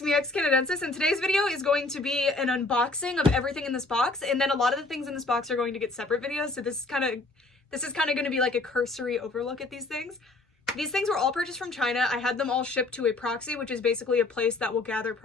it's me, Canadensis, and today's video is going to be an unboxing of everything in this box, and then a lot of the things in this box are going to get separate videos, so this is kind of going to be like a cursory overlook at these things. These things were all purchased from China. I had them all shipped to a proxy, which is basically a place that will gather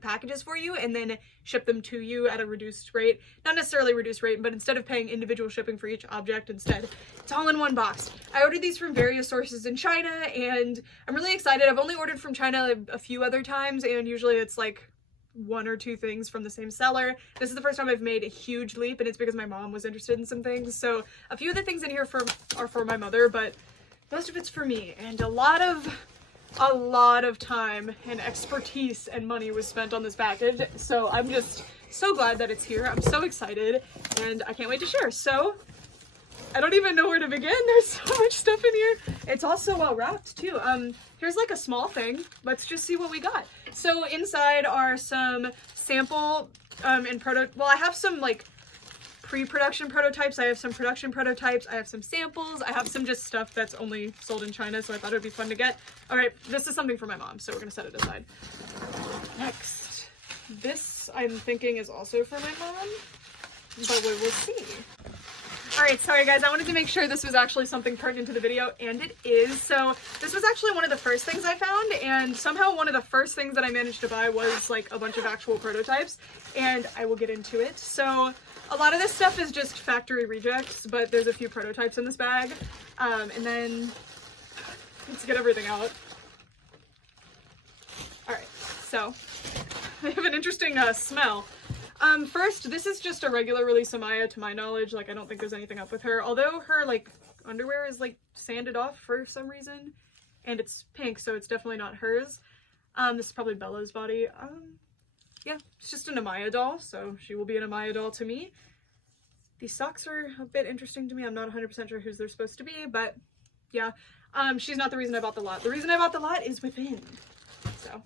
packages for you and then ship them to you at a reduced rate. Not necessarily reduced rate, but instead of paying individual shipping for each object, instead it's all in one box. I ordered these from various sources in China and I'm really excited. I've only ordered from China a few other times and usually it's like one or two things from the same seller. This is the first time I've made a huge leap and it's because my mom was interested in some things. So a few of the things in here are for my mother, but most of it's for me, and a lot of time and expertise and money was spent on this package, so I'm just so glad that it's here. I'm so excited, and I can't wait to share. So, I don't even know where to begin. There's so much stuff in here. It's all so well wrapped, too. Here's like a small thing. Let's just see what we got. So, inside are some sample and well, I have some like pre-production prototypes, I have some production prototypes, I have some samples, I have some just stuff that's only sold in China, so I thought it would be fun to get. Alright, this is something for my mom, so we're gonna set it aside. Next, this I'm thinking is also for my mom, but we will see. Alright, sorry guys, I wanted to make sure this was actually something pertinent to the video, and it is. So this was actually one of the first things I found, and somehow one of the first things that I managed to buy was like a bunch of actual prototypes, and I will get into it. So a lot of this stuff is just factory rejects, but there's a few prototypes in this bag. And then let's get everything out. Alright, so they have an interesting smell. First, this is just a regular release Amaya to my knowledge. Like, I don't think there's anything up with her. Although her, like, underwear is, like, sanded off for some reason. And it's pink, so it's definitely not hers. This is probably Bella's body. Yeah, it's just an Amaya doll, so she will be an Amaya doll to me. These socks are a bit interesting to me. I'm not 100% sure whose they're supposed to be, but yeah. She's not the reason I bought the lot. The reason I bought the lot is within. So,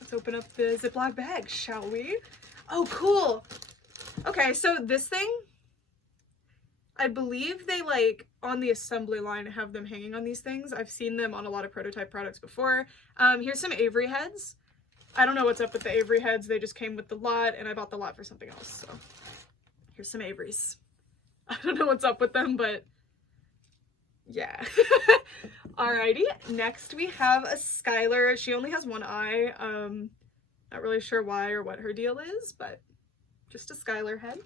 let's open up the Ziploc bag, shall we? Oh, cool! Okay, so this thing, I believe they, like, on the assembly line have them hanging on these things. I've seen them on a lot of prototype products before. Here's some Avery heads. I don't know what's up with the Avery heads. They just came with the lot, and I bought the lot for something else, so here's some Averys. I don't know what's up with them, but yeah. Alrighty, next we have a Skylar. She only has one eye. Not really sure why or what her deal is, but just a Skylar head.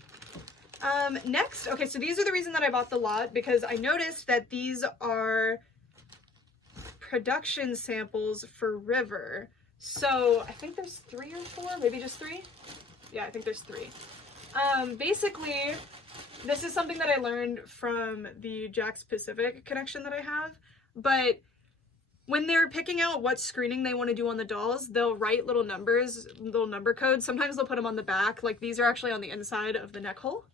Next, okay, so these are the reason that I bought the lot, because I noticed that these are production samples for River. So I think there's 3 or 4, maybe just 3? Yeah, I think there's 3. Basically, this is something that I learned from the Jack's Pacific connection that I have, but when they're picking out what screening they want to do on the dolls, they'll write little numbers, little number codes. Sometimes they'll put them on the back, like these are actually on the inside of the neck hole.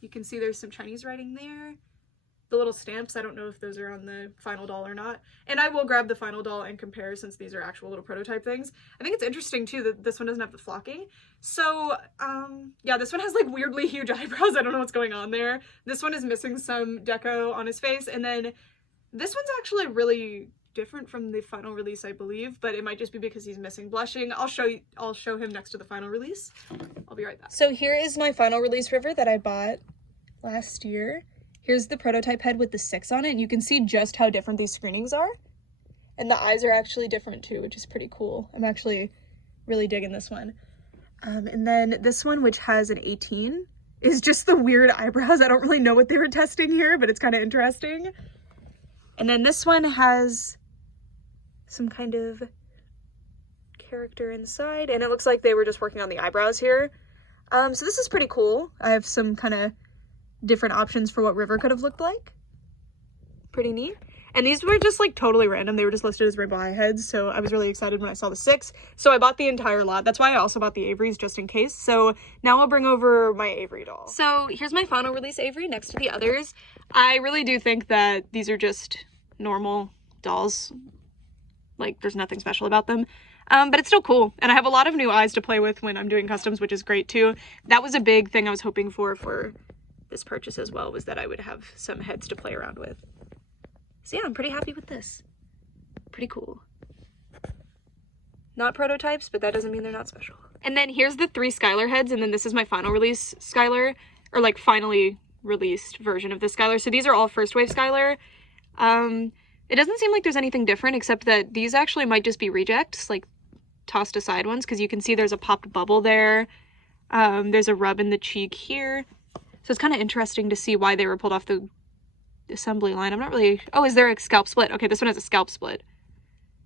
You can see there's some Chinese writing there. The little stamps, I don't know if those are on the final doll or not. And I will grab the final doll and compare since these are actual little prototype things. I think it's interesting too that this one doesn't have the flocking. So, yeah, this one has like weirdly huge eyebrows. I don't know what's going on there. This one is missing some deco on his face. And then this one's actually really different from the final release, I believe, but it might just be because he's missing blushing. I'll show him next to the final release. I'll be right back. So here is my final release River that I bought last year. Here's the prototype head with the 6 on it, and you can see just how different these screenings are. And the eyes are actually different too, which is pretty cool. I'm actually really digging this one. And then this one, which has an 18, is just the weird eyebrows. I don't really know what they were testing here, but it's kind of interesting. And then this one has some kind of character inside, and it looks like they were just working on the eyebrows here. So this is pretty cool. I have some kind of different options for what River could have looked like. Pretty neat. And these were just like totally random. They were just listed as Rainbow High heads, so I was really excited when I saw the 6. So I bought the entire lot. That's why I also bought the Averys just in case. So now I'll bring over my Avery doll. So here's my final release Avery next to the others. I really do think that these are just normal dolls. Like, there's nothing special about them. But it's still cool. And I have a lot of new eyes to play with when I'm doing customs, which is great too. That was a big thing I was hoping for this purchase as well, was that I would have some heads to play around with. So yeah, I'm pretty happy with this. Pretty cool. not prototypes, but that doesn't mean they're not special. And then here's the 3 Skylar heads, and then this is my final release Skylar, or like finally released version of this Skylar. So these are all first wave Skylar. It doesn't seem like there's anything different, except that these actually might just be rejects, like tossed aside ones, because you can see there's a popped bubble there. There's a rub in the cheek here. So it's kind of interesting to see why they were pulled off the assembly line. I'm not really... Oh, is there a scalp split? Okay, this one has a scalp split.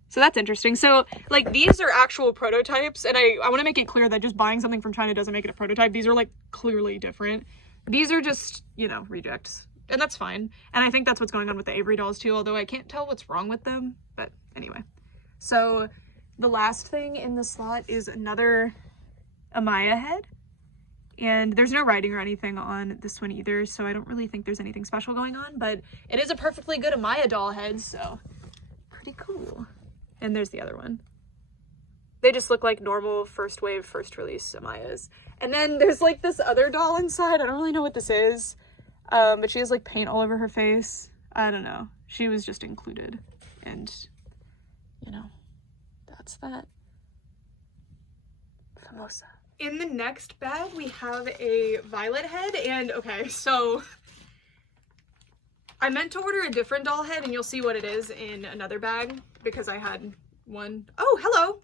So that's interesting. So, like, these are actual prototypes, and I want to make it clear that just buying something from China doesn't make it a prototype. These are, like, clearly different. These are just, you know, rejects. And that's fine. And I think that's what's going on with the Avery dolls, too, although I can't tell what's wrong with them. But anyway. So, the last thing in the slot is another Amaya head. And there's no writing or anything on this one either, so I don't really think there's anything special going on, but it is a perfectly good Amaya doll head, so pretty cool. And there's the other one. They just look like normal first wave, first release Amayas. And then there's like this other doll inside. I don't really know what this is, but she has like paint all over her face. I don't know. She was just included, and you know, that's that. Famosa. In the next bag, we have a violet head, and okay, so I meant to order a different doll head, and you'll see what it is in another bag, because I had one. Oh, hello!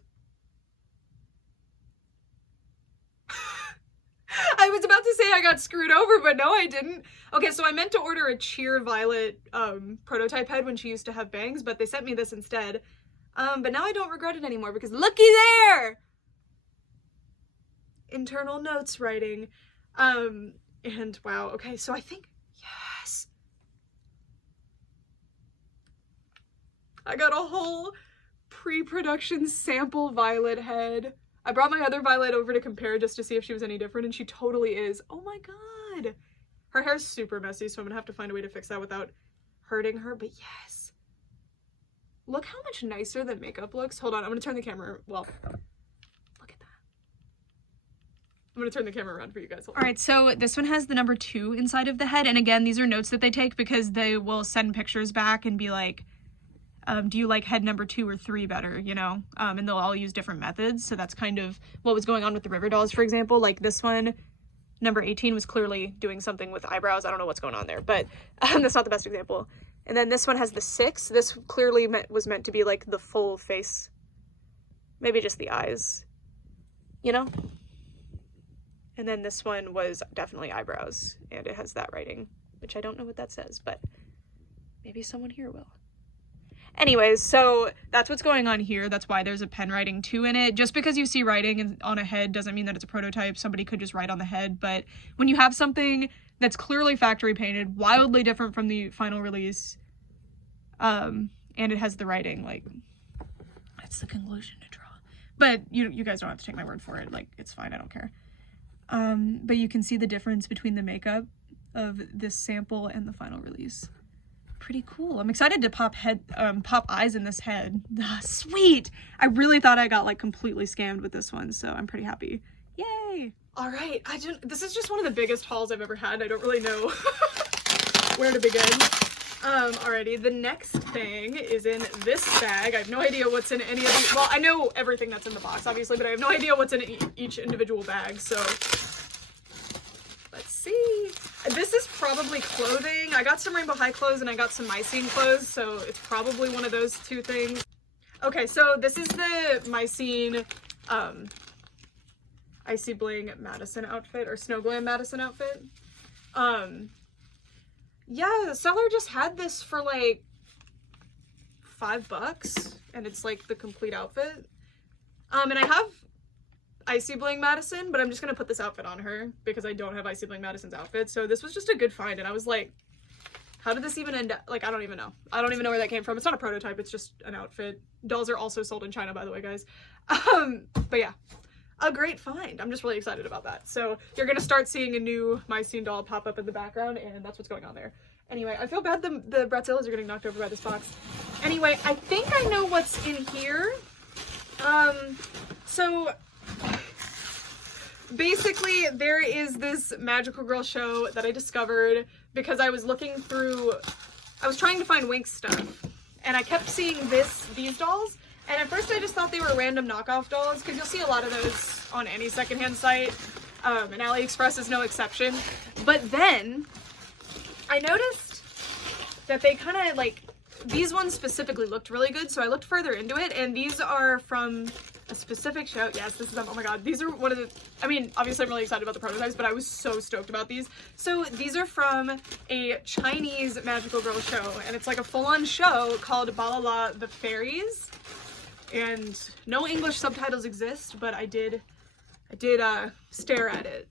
I was about to say I got screwed over, but no, I didn't. Okay, so I meant to order a Cheer Violet prototype head when she used to have bangs, but they sent me this instead. But now I don't regret it anymore, because looky there! Internal notes writing. And wow, okay, so I think, yes, I got a whole pre-production sample violet head. I brought my other violet over to compare just to see if she was any different, and she totally is. Oh my god. Her hair's super messy, so I'm gonna have to find a way to fix that without hurting her, but yes. Look how much nicer the makeup looks. Hold on, I'm gonna turn the camera, well, I'm going to turn the camera around for you guys. All right, so this one has the number 2 inside of the head. And again, these are notes that they take because they will send pictures back and be like, do you like head number 2 or 3 better, you know? And they'll all use different methods. So that's kind of what was going on with the River dolls, for example. Like this one, number 18, was clearly doing something with eyebrows. I don't know what's going on there, but that's not the best example. And then this one has the 6. This clearly was meant to be like the full face. Maybe just the eyes, you know? And then this one was definitely eyebrows, and it has that writing, which I don't know what that says, but maybe someone here will. Anyways, so that's what's going on here. That's why there's a pen writing 2 in it. Just because you see writing on a head doesn't mean that it's a prototype. Somebody could just write on the head, but when you have something that's clearly factory painted, wildly different from the final release, and it has the writing, like, it's the conclusion to draw. But you guys don't have to take my word for it. Like, it's fine. I don't care. But you can see the difference between the makeup of this sample and the final release. Pretty cool. I'm excited to pop eyes in this head. Sweet! I really thought I got like completely scammed with this one, so I'm pretty happy. Yay! All right, this is just one of the biggest hauls I've ever had. I don't really know where to begin. Alrighty, the next thing is in this bag. I have no idea what's in any of these. Well, I know everything that's in the box, obviously, but I have no idea what's in each individual bag, so let's see. This is probably clothing. I got some Rainbow High clothes and I got some Mycene clothes, so it's probably one of those 2 things. Okay, so this is the Mycene Icy Bling Madison outfit, or Snow Glam Madison outfit. Yeah, the seller just had this for like $5, and it's like the complete outfit. And I have Icy Bling Madison, but I'm just gonna put this outfit on her because I don't have Icy Bling Madison's outfit. So this was just a good find, and I was like, how did this even end up? Like, I don't even know. I don't even know where that came from. It's not a prototype, it's just an outfit. Dolls are also sold in China, by the way, guys. But yeah, a great find. I'm just really excited about that. So you're gonna start seeing a new Mycene doll pop up in the background, and that's what's going on there. Anyway, I feel bad the Bratzillas are getting knocked over by this box. Anyway, I think I know what's in here. So basically there is this Magical Girl show that I discovered because I was looking through, I was trying to find Winx stuff, and I kept seeing these dolls, And at first I just thought they were random knockoff dolls, because you'll see a lot of those on any secondhand site, and AliExpress is no exception. But then I noticed that they kind of like, these ones specifically looked really good, so I looked further into it, and these are from a specific show. Yes, this is them. Oh my god, these are one of the, I mean, obviously I'm really excited about the prototypes, but I was so stoked about these. So these are from a Chinese magical girl show, and it's like a full-on show called Balala the Fairies, and no English subtitles exist, but I did stare at it.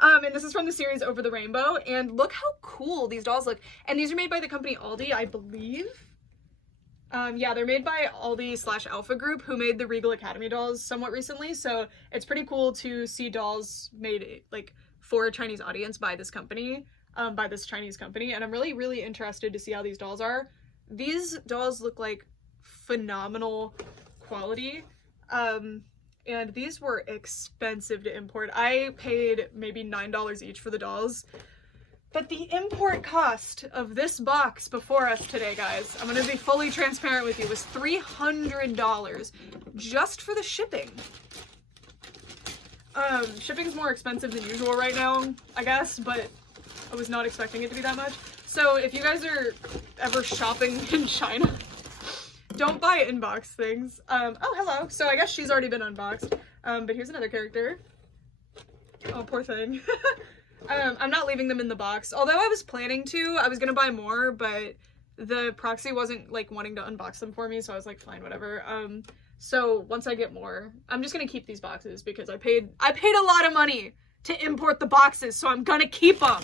And this is from the series Over the Rainbow, and look how cool these dolls look. And these are made by the company Aldi, I believe. Yeah, they're made by Aldi / Alpha Group, who made the Regal Academy dolls somewhat recently, so it's pretty cool to see dolls made like for a Chinese audience by this company, by this Chinese company, and I'm really, really interested to see how these dolls are. These dolls look like phenomenal quality. And these were expensive to import. I paid maybe $9 each for the dolls. But the import cost of this box before us today, guys, I'm gonna be fully transparent with you, was $300 just for the shipping. Shipping's more expensive than usual right now, I guess, but I was not expecting it to be that much. So if you guys are ever shopping in China, don't buy inbox things. Oh, hello. So I guess she's already been unboxed. But here's another character. Oh, poor thing. I'm not leaving them in the box. Although I was planning to. I was gonna buy more, but the proxy wasn't like wanting to unbox them for me, so I was like, fine, whatever. So once I get more, I'm just gonna keep these boxes because I paid a lot of money to import the boxes, so I'm gonna keep them.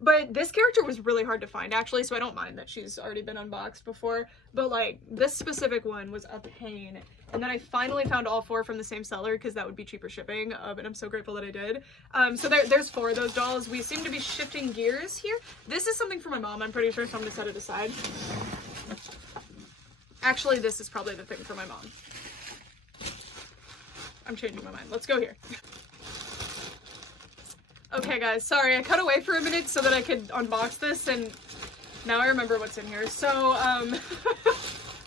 But this character was really hard to find actually, so I don't mind that she's already been unboxed before, but like this specific one was a pain. And then I finally found all 4 from the same seller because that would be cheaper shipping, and I'm so grateful that I did. So there's 4 of those dolls. We seem to be shifting gears here. This is something for my mom, I'm pretty sure, so I'm gonna set it aside. Actually, this is probably the thing for my mom. I'm changing my mind. Let's go here. Okay guys, sorry, I cut away for a minute so that I could unbox this, and now I remember what's in here. So,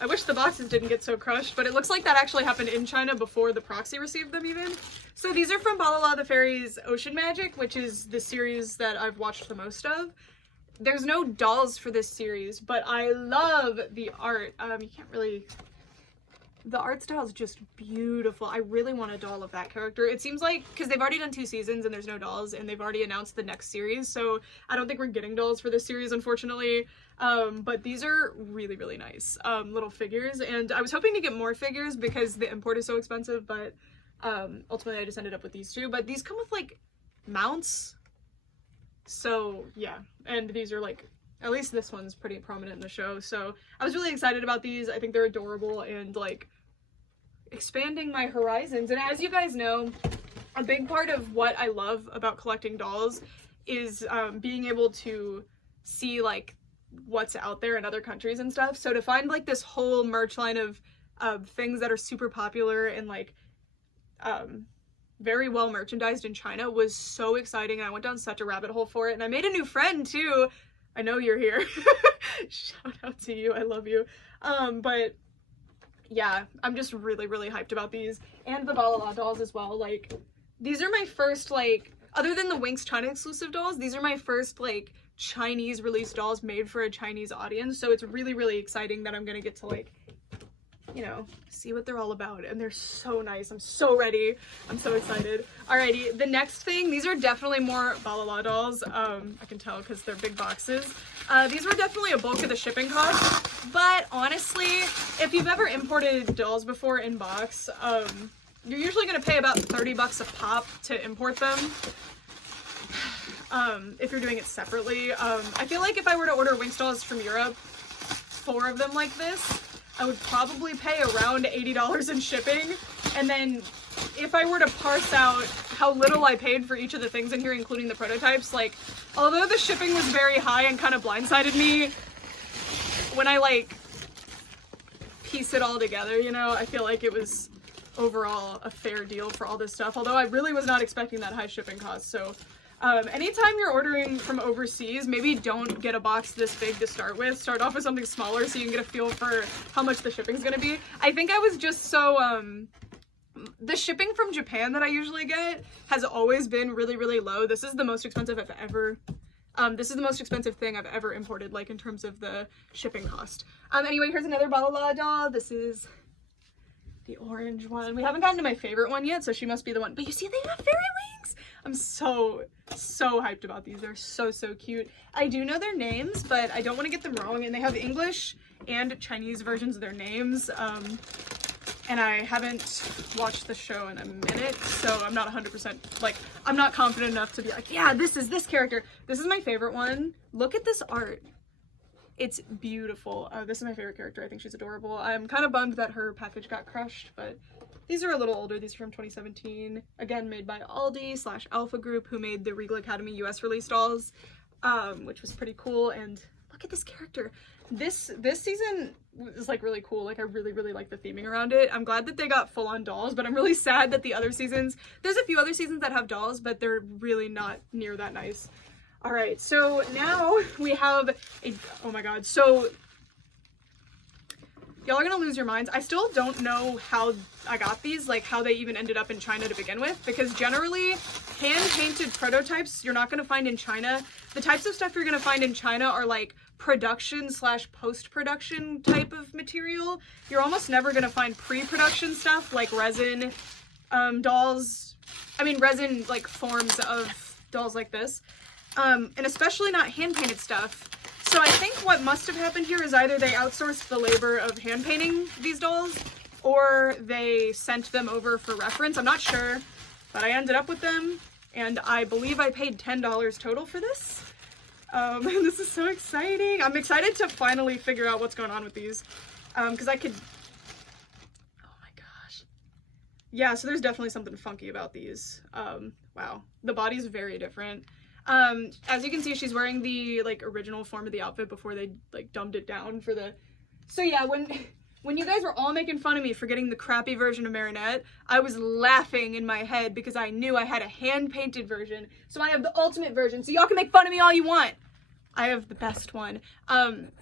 I wish the boxes didn't get so crushed, but it looks like that actually happened in China before the proxy received them even. So these are from Balala the Fairies Ocean Magic, which is the series that I've watched the most of. There's no dolls for this series, but I love the art. You can't really... The art style is just beautiful. I really want a doll of that character. It seems like, because they've already done 2 seasons and there's no dolls, and they've already announced the next series, so I don't think we're getting dolls for this series, unfortunately. But these are really, really nice little figures, and I was hoping to get more figures because the import is so expensive, but ultimately I just ended up with these 2. But these come with, like, mounts, so yeah, and these are, like, at least this one's pretty prominent in the show, so I was really excited about these. I think they're adorable and, like, expanding my horizons. And as you guys know, a big part of what I love about collecting dolls is being able to see, like, what's out there in other countries and stuff. So to find, like, this whole merch line of things that are super popular and, like, very well merchandised in China was so exciting, and I went down such a rabbit hole for it, and I made a new friend too. I know you're here. Shout out to you. I love you. But yeah, I'm just really, really hyped about these, and the Balala dolls as well. Like, these are my first, like, other than the Winx China exclusive dolls, these are my first, like, Chinese release dolls made for a Chinese audience. So it's really, really exciting that I'm gonna get to, like, you know, see what they're all about, and they're so nice. I'm so ready. I'm so excited. Alrighty, the next thing, these are definitely more Balala dolls. I can tell because they're big boxes. These were definitely a bulk of the shipping cost, but honestly, if you've ever imported dolls before in box, you're usually gonna pay about 30 bucks a pop to import them. If you're doing it separately. I feel like if I were to order Winx dolls from Europe, 4 of them like this, I would probably pay around $80 in shipping, and then if I were to parse out how little I paid for each of the things in here, including the prototypes, like, although the shipping was very high and kind of blindsided me, when I, like, piece it all together, you know, I feel like it was overall a fair deal for all this stuff, although I really was not expecting that high shipping cost. So Anytime you're ordering from overseas, maybe don't get a box this big to start with. Start off with something smaller so you can get a feel for how much the shipping's gonna be. I think I was just so, the shipping from Japan that I usually get has always been really, really low. This is the most expensive I've ever, this is the most expensive thing I've ever imported, like in terms of the shipping cost. Anyway, here's another Balala doll. This is the orange one. We haven't gotten to my favorite one yet, so she must be the one. But you see, they got fairy wings. I'm so hyped about these. They're so cute. I do know their names, but I don't want to get them wrong. And they have English and Chinese versions of their names. And I haven't watched the show in a minute, so I'm not 100%, like, I'm not confident enough to be like, yeah, this is this character. This is my favorite one. Look at this art. It's beautiful. This is my favorite character. I think she's adorable. I'm kind of bummed that her package got crushed, but these are a little older. These are from 2017. Again, made by Aldi/Alpha Group, who made the Regal Academy US release dolls, which was pretty cool. And look at this character. This season is like really cool. Like I really like the theming around it. I'm glad that they got full-on dolls, but I'm really sad that the other seasons, there's a few other seasons that have dolls, but they're really not near that nice. All right, so now we have a, oh my god, so y'all are gonna lose your minds. I still don't know how I got these, like how they even ended up in China to begin with, because generally hand-painted prototypes you're not gonna find in China. The types of stuff you're gonna find in China are like production/post-production type of material. You're almost never gonna find pre-production stuff like resin dolls. I mean resin like forms of dolls like this. And especially not hand-painted stuff. So I think what must have happened here is either they outsourced the labor of hand-painting these dolls, or they sent them over for reference. I'm not sure, but I ended up with them, and I believe I paid $10 total for this. This is so exciting. I'm excited to finally figure out what's going on with these, because I could, oh my gosh. Yeah, so there's definitely something funky about these. Wow, the body's very different. As you can see, she's wearing the like original form of the outfit before they like dumbed it down for the, so yeah, when you guys were all making fun of me for getting the crappy version of Marinette, I was laughing in my head because I knew I had a hand-painted version, so I have the ultimate version, so y'all can make fun of me all you want. I have the best one.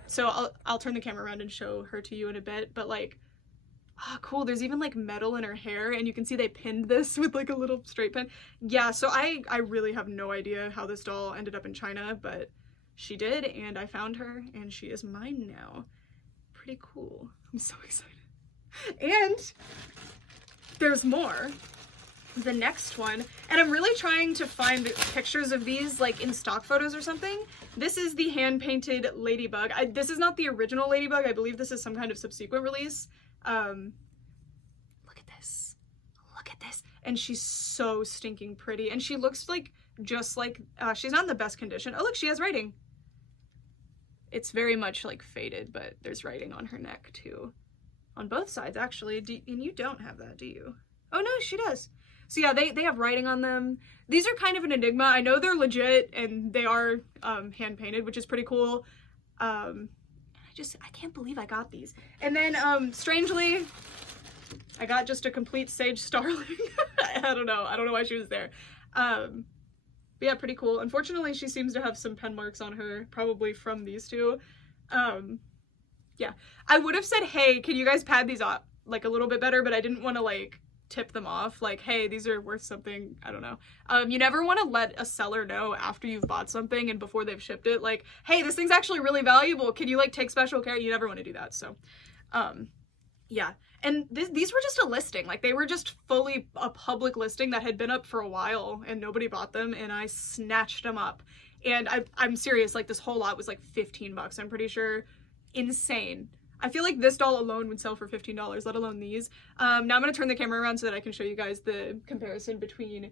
So I'll turn the camera around and show her to you in a bit, but like, oh, cool, there's even like metal in her hair, and you can see they pinned this with like a little straight pin. Yeah, so I really have no idea how this doll ended up in China, but she did, and I found her, and she is mine now. Pretty cool. I'm so excited. And there's more. The next one, and I'm really trying to find pictures of these like in stock photos or something. This is the hand-painted Ladybug. This is not the original Ladybug. I believe this is some kind of subsequent release. Look at this. Look at this. And she's so stinking pretty. And she looks like, just like, she's not in the best condition. Oh, look, she has writing. It's very much like faded, but there's writing on her neck too. On both sides, actually. And you don't have that, do you? Oh no, she does. So yeah, they have writing on them. These are kind of an enigma. I know they're legit and they are hand-painted, which is pretty cool. I can't believe I got these. And then, strangely, I got just a complete Sage Starling. I don't know why she was there. But yeah, pretty cool. Unfortunately, she seems to have some pen marks on her, probably from these two. Yeah. I would have said, hey, can you guys pad these up like a little bit better, but I didn't want to like tip them off. Like, hey, these are worth something. I don't know. You never want to let a seller know after you've bought something and before they've shipped it, like, hey, this thing's actually really valuable. Can you like take special care? You never want to do that. So, yeah. And these were just a listing. Like, they were just fully a public listing that had been up for a while and nobody bought them, and I snatched them up. And I'm serious, like this whole lot was like $15, I'm pretty sure. Insane. I feel like this doll alone would sell for $15, let alone these. Now I'm going to turn the camera around so that I can show you guys the comparison between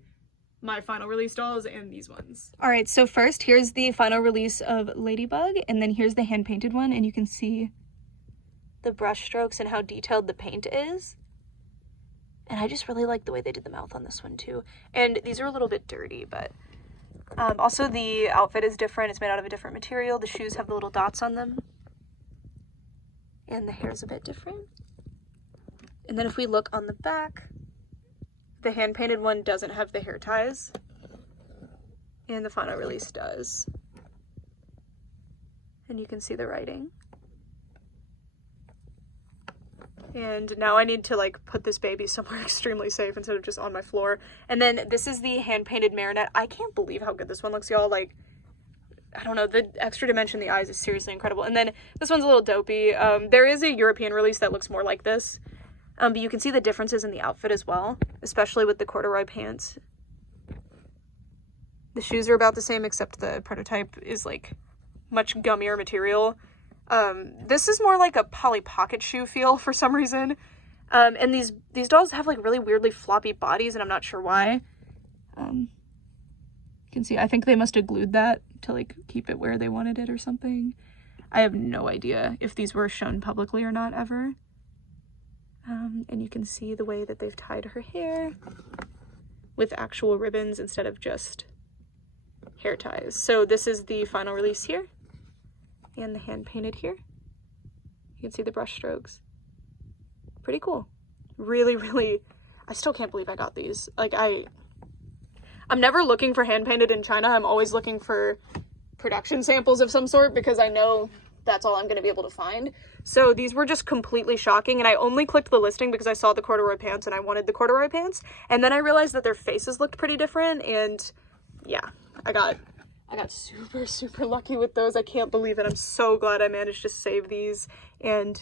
my final release dolls and these ones. All right, so first here's the final release of Ladybug, and then here's the hand-painted one, and you can see the brush strokes and how detailed the paint is. And I just really like the way they did the mouth on this one too. And these are a little bit dirty, but also the outfit is different. It's made out of a different material. The shoes have the little dots on them. And the hair is a bit different. And then if we look on the back, the hand-painted one doesn't have the hair ties. And the final release does. And you can see the writing. And now I need to like put this baby somewhere extremely safe instead of just on my floor. And then this is the hand-painted Marinette. I can't believe how good this one looks, y'all. Like, I don't know, the extra dimension in the eyes is seriously incredible. And then this one's a little dopey. There is a European release that looks more like this. But you can see the differences in the outfit as well, especially with the corduroy pants. The shoes are about the same, except the prototype is like much gummier material. This is more like a Polly Pocket shoe feel for some reason. And these dolls have like really weirdly floppy bodies, and I'm not sure why. You can see, I think they must have glued that to like keep it where they wanted it or something. I have no idea if these were shown publicly or not ever. And you can see the way that they've tied her hair with actual ribbons instead of just hair ties. So this is the final release here, and the hand painted here. You can see the brush strokes. Pretty cool. Really, really, I still can't believe I got these. Like, I'm never looking for hand painted in China. I'm always looking for production samples of some sort because I know that's all I'm going to be able to find. So these were just completely shocking, and I only clicked the listing because I saw the corduroy pants and I wanted the corduroy pants, and then I realized that their faces looked pretty different, and yeah, I got super, super lucky with those. I can't believe it. I'm so glad I managed to save these, and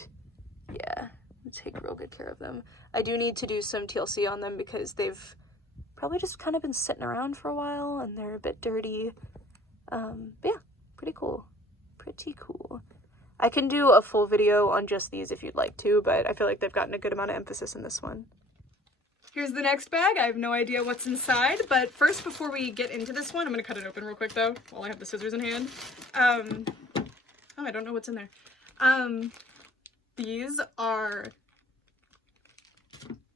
yeah, take real good care of them. I do need to do some TLC on them because they've probably just kind of been sitting around for a while and they're a bit dirty. But yeah, pretty cool. Pretty cool. I can do a full video on just these if you'd like to, but I feel like they've gotten a good amount of emphasis in this one. Here's the next bag. I have no idea what's inside, but first, before we get into this one, I'm gonna cut it open real quick though, while I have the scissors in hand. Oh, I don't know what's in there. These are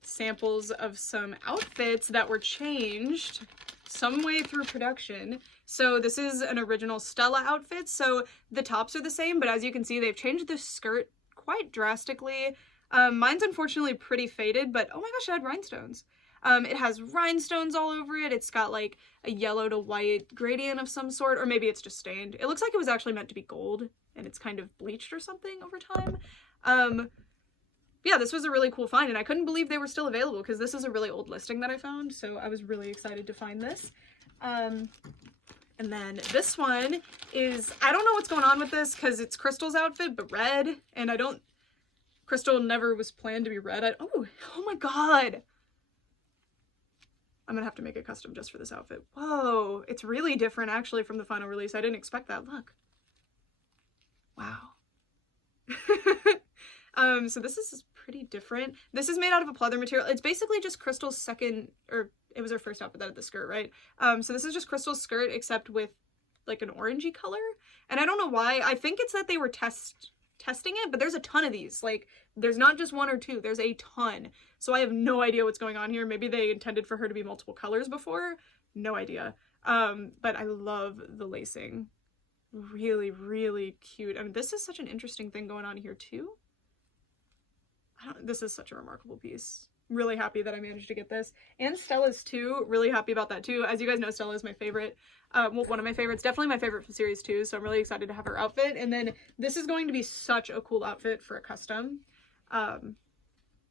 samples of some outfits that were changed some way through production. So this is an original Stella outfit. So the tops are the same, but as you can see, they've changed the skirt quite drastically. Mine's unfortunately pretty faded, but oh my gosh, it had rhinestones. It has rhinestones all over it. It's got like a yellow to white gradient of some sort, or maybe it's just stained. It looks like it was actually meant to be gold and it's kind of bleached or something over time. Yeah, this was a really cool find, and I couldn't believe they were still available because this is a really old listing that I found, so I was really excited to find this. And then this one is, I don't know what's going on with this because it's Crystal's outfit, but red, and Crystal never was planned to be red. Oh my god! I'm gonna have to make it custom just for this outfit. Whoa, it's really different actually from the final release. I didn't expect that. Look. Wow. So this is pretty different. This is made out of a pleather material. It's basically just Crystal's second, or it was her first outfit that had the skirt, right? So this is just Crystal's skirt except with like an orangey color. And I don't know why. I think it's that they were testing it, but there's a ton of these. Like, there's not just one or two, there's a ton. So I have no idea what's going on here. Maybe they intended for her to be multiple colors before. No idea. But I love the lacing. Really, really cute. I mean, this is such an interesting thing going on here too. This is such a remarkable piece. Really happy that I managed to get this. And Stella's too. Really happy about that too. As you guys know, Stella is my favorite. Well, one of my favorites. Definitely my favorite from series 2. So I'm really excited to have her outfit. And then this is going to be such a cool outfit for a custom. And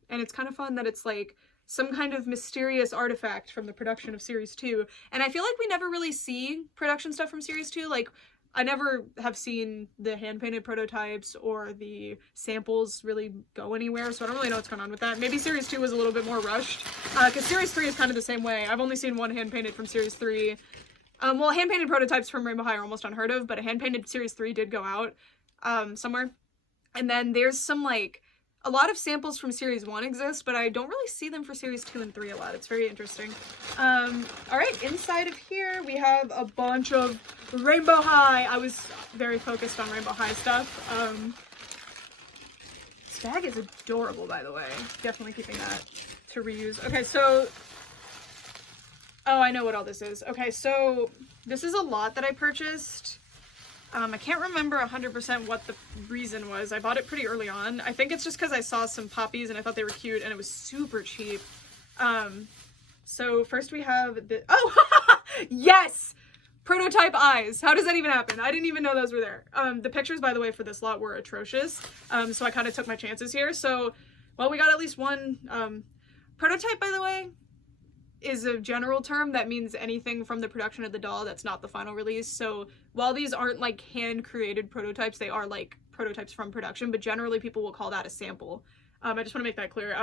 it's kind of fun that it's like some kind of mysterious artifact from the production of series 2. And I feel like we never really see production stuff from series 2. Like, I never have seen the hand-painted prototypes or the samples really go anywhere, so I don't really know what's going on with that. Maybe Series 2 was a little bit more rushed, because Series 3 is kind of the same way. I've only seen one hand-painted from Series 3. Well, hand-painted prototypes from Rainbow High are almost unheard of, but a hand-painted Series 3 did go out somewhere. And then there's some, like, a lot of samples from Series 1 exist, but I don't really see them for Series 2 and 3 a lot. It's very interesting. Alright, inside of here we have a bunch of Rainbow High. I was very focused on Rainbow High stuff. This bag is adorable, by the way. Definitely keeping that to reuse. Okay, so... Oh, I know what all this is. Okay, so this is a lot that I purchased. I can't remember 100% what the reason was. I bought it pretty early on. I think it's just because I saw some poppies and I thought they were cute and it was super cheap. So first we have the... Oh! Yes! prototype eyes. How does that even happen? I didn't even know those were there. The pictures, by the way, for this lot were atrocious. So I kind of took my chances here. So, well, we got at least one. Prototype, by the way, is a general term that means anything from the production of the doll that's not the final release. So while these aren't like hand-created prototypes, they are like prototypes from production, but generally people will call that a sample. I just want to make that clear.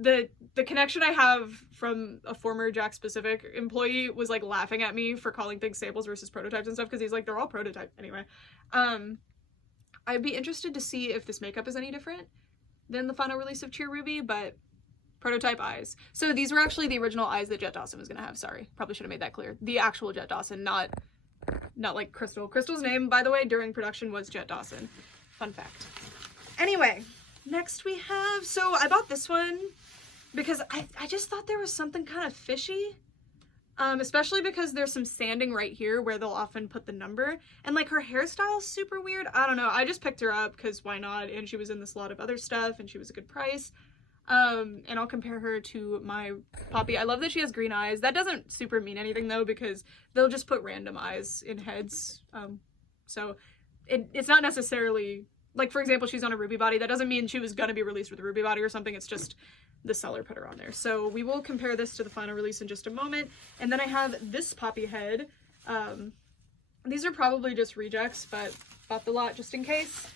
The connection I have from a former Jack Specific employee was like laughing at me for calling things samples versus prototypes and stuff, because he's like, they're all prototype anyway. I'd be interested to see if this makeup is any different than the final release of Cheer Ruby, but prototype eyes. So these were actually the original eyes that Jet Dawson was gonna have. Sorry, probably should have made that clear. The actual Jet Dawson, not like Crystal. Crystal's name, by the way, during production was Jet Dawson. Fun fact. Anyway, next we have, so I bought this one because I just thought there was something kind of fishy. Especially because there's some sanding right here where they'll often put the number, and like her hairstyle is super weird. I don't know, I just picked her up because why not, and she was in this lot of other stuff and she was a good price. And I'll compare her to my Poppy. I love that she has green eyes. That doesn't super mean anything though, because they'll just put random eyes in heads. So it's not necessarily, like for example, she's on a ruby body. That doesn't mean she was gonna be released with a ruby body or something. It's just the seller put her on there. So we will compare this to the final release in just a moment. And then I have this Poppy head. These are probably just rejects, but bought the lot just in case.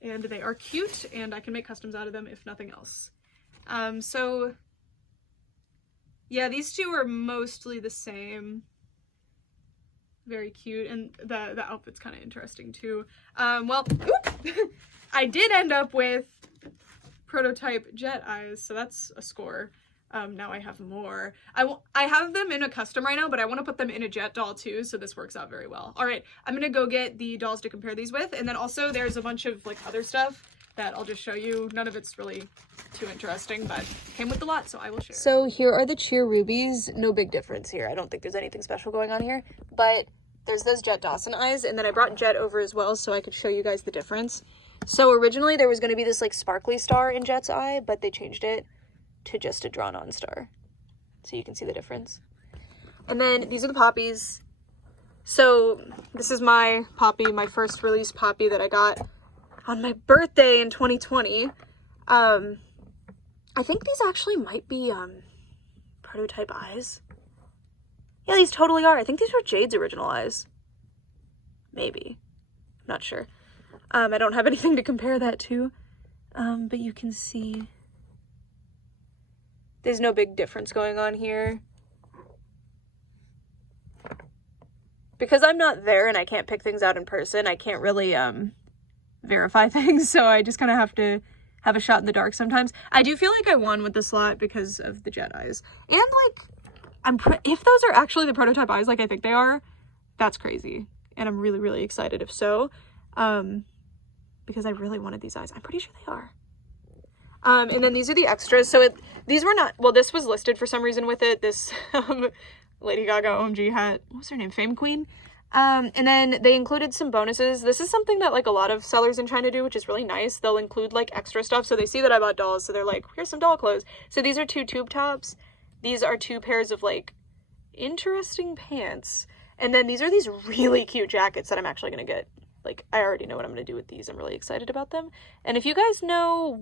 And they are cute, and I can make customs out of them if nothing else. So yeah, these two are mostly the same. Very cute, and the outfit's kind of interesting too. Well, I did end up with prototype Jet eyes, so that's a score. Now I have more. I have them in a custom right now, but I want to put them in a Jet doll too, so this works out very well. All right, I'm gonna go get the dolls to compare these with, and then also there's a bunch of like other stuff that I'll just show you. None of it's really too interesting, but came with the lot, so I will share. So here are the Cheer Rubies. No big difference here. I don't think there's anything special going on here, but there's those Jet Dawson eyes, and then I brought Jet over as well so I could show you guys the difference. So originally there was going to be this like sparkly star in Jet's eye, but they changed it to just a drawn-on star. So you can see the difference. And then these are the Poppies. So this is my Poppy, my first release Poppy that I got on my birthday in 2020. I think these actually might be prototype eyes. Yeah, these totally are. I think these were Jade's original eyes. Maybe. Not sure. I don't have anything to compare that to. But you can see there's no big difference going on here. Because I'm not there and I can't pick things out in person, I can't really verify things, so I just kind of have to have a shot in the dark sometimes. I do feel like I won with this lot because of the Jet eyes. And like, if those are actually the prototype eyes like I think they are, that's crazy. And I'm really, really excited if so. Because I really wanted these eyes. I'm pretty sure they are. And then these are the extras. So these were not, well, this was listed for some reason with it. This Lady Gaga OMG hat, what was her name? Fame Queen. And then they included some bonuses. This is something that like a lot of sellers in China do, which is really nice. They'll include like extra stuff. So they see that I bought dolls. So they're like, here's some doll clothes. So these are 2 tube tops. These are 2 pairs of like interesting pants. And then these are these really cute jackets that I'm actually going to get. Like, I already know what I'm going to do with these. I'm really excited about them. And if you guys know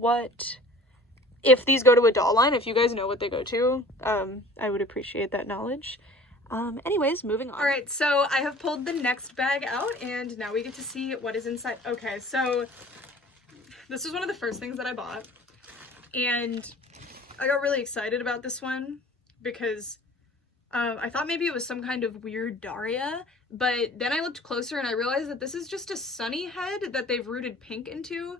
if these go to a doll line, if you guys know what they go to, I would appreciate that knowledge. Anyways, moving on. All right, so I have pulled the next bag out, and now we get to see what is inside. Okay, so this was one of the first things that I bought, and I got really excited about this one because I thought maybe it was some kind of weird Daria, but then I looked closer and I realized that this is just a Sunny head that they've rooted pink into.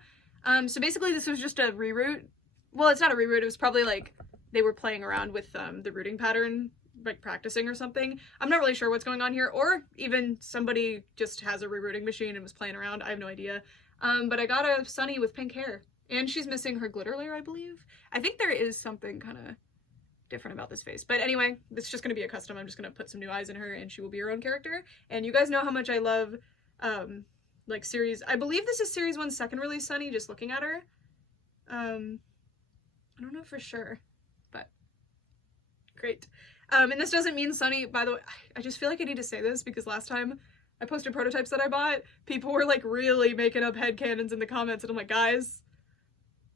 So basically this was just a reroot. Well, it's not a reroot, it was probably like they were playing around with the rooting pattern, like practicing or something. I'm not really sure what's going on here, or even somebody just has a rerouting machine and was playing around. I have no idea. But I got a Sunny with pink hair, and she's missing her glitter layer, I believe. I think there is something kind of different about this face. But anyway, this is just going to be a custom. I'm just going to put some new eyes in her and she will be her own character. And you guys know how much I love like series, I believe this is series 1's second release Sunny, just looking at her. I don't know for sure, but Great. And this doesn't mean Sunny, by the way. I just feel like I need to say this because last time I posted prototypes that I bought, people were like really making up headcanons in the comments, and I'm like, guys,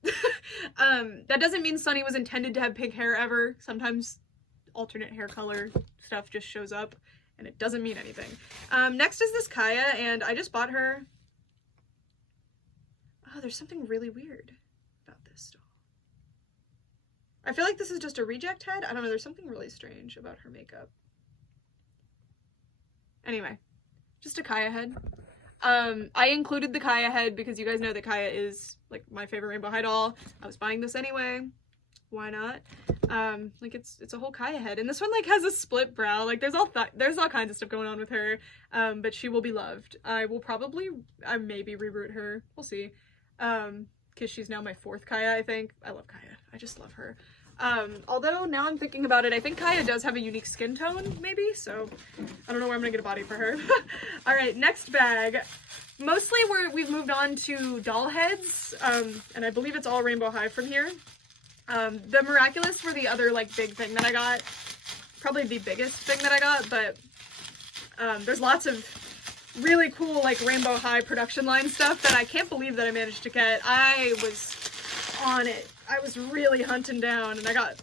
that doesn't mean Sunny was intended to have pink hair ever. Sometimes alternate hair color stuff just shows up, and it doesn't mean anything. Next is this Kaya, and I just bought her. Oh, there's something really weird about this doll. I feel like this is just a reject head. I don't know, there's something really strange about her makeup. Anyway, just a Kaya head. I included the Kaya head because you guys know that Kaya is like my favorite Rainbow High doll. I was buying this anyway. Why not? Like it's a whole Kaya head, and this one like has a split brow. Like there's all kinds of stuff going on with her. But she will be loved. I maybe reroot her. We'll see. Because she's now my 4th Kaya, I think. I love Kaya. I just love her. Although now I'm thinking about it, I think Kaya does have a unique skin tone, maybe, so I don't know where I'm gonna get a body for her. Alright, next bag. Mostly we've moved on to doll heads, and I believe it's all Rainbow High from here. The Miraculous were the other, like, big thing that I got. Probably the biggest thing that I got, but there's lots of really cool, like, Rainbow High production line stuff that I can't believe that I managed to get. I was on it. I was really hunting down, and I got,